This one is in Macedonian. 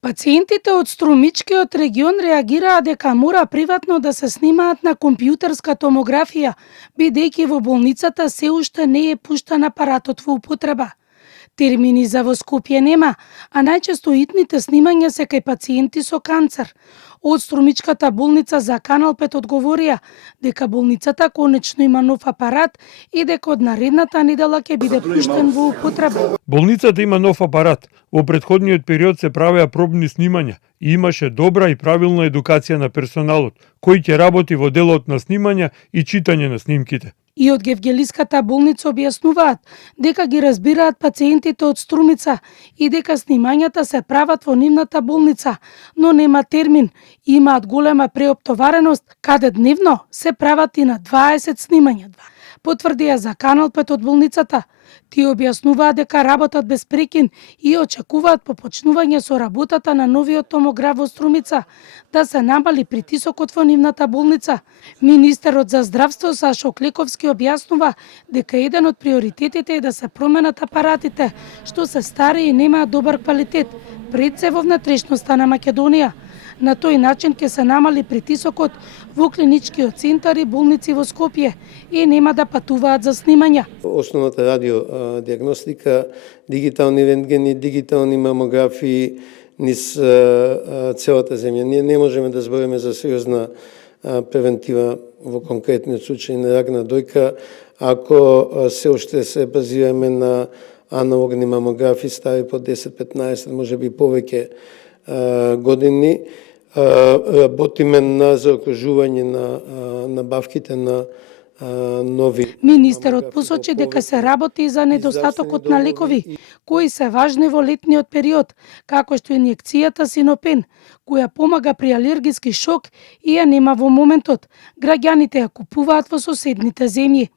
Пациентите од Струмичкиот регион реагираа дека мора приватно да се снимаат на компјутерска томографија, бидејќи во болницата се уште не е пуштен апаратот во употреба. Термини за во Скопје нема, а најчесто итните снимања се кај пациенти со канцер. Од Струмичката болница за Канал 5 одговорија дека болницата конечно има нов апарат и дека од наредната недела ќе биде пуштен во употреба. Болницата има нов апарат. Во претходниот период се правеа пробни снимања и имаше добра и правилна едукација на персоналот, кој ќе работи во делот на снимања и читање на снимките. И од Гевгелиската болница објаснуваат дека ги разбираат пациентите од Струмица и дека снимањата се прават во нивната болница, но нема термин, имаат голема преоптовареност, каде дневно се прават и на 20 снимања. Потврдија за Канал 5 од болницата. Тие објаснуваат дека работат без прекин и очекуваат по почнување со работата на новиот томограф во Струмица да се намали притисокот во нивната болница. Министерот за здравство Сашо Клековски објаснува дека еден од приоритетите е да се променат апаратите, што се стари и немаат добар квалитет, пред се во внатрешноста на Македонија. На тој начин ќе се намали притисокот во клиничкиот центар и болници во Скопје и нема да патуваат за снимања. Основната радиодиагностика, дигитални рентгени, дигитални мамографии низ целата земја. Ние не можеме да збориме за сериозна превентива во конкретниот случај на рак на дојка, ако се уште се базираме на аналогни мамографии стари по 10-15, можеби повеќе години. Работиме на заокружување на набавките на нови. Министерот посочи дека се работи за недостатокот на лекови, кои се важни во летниот период, како што инјекцијата Синопен, која помага при алергиски шок и ја нема во моментот. Граѓаните ја купуваат во соседните земји.